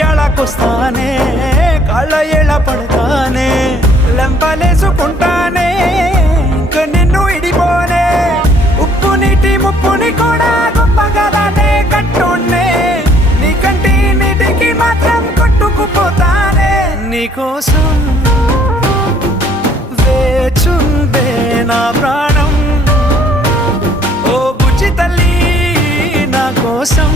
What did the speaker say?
ఉయ్యాలకొస్తానే కాళ్ళ ఏళ్ళ పడతానే లెంపలేసుకుంటానే ఇంక నిన్ను ఇడిపోనే ఉప్పు నీటి ముప్పుని కూడా గొప్పగా దాటే కట్టున్నే నీ కంటి నీటికి మాత్రం కొట్టుకుపోతానే నీకోసం వేచుందే నా ప్రాణం ఓ బుజ్జి తల్లి నా కోసం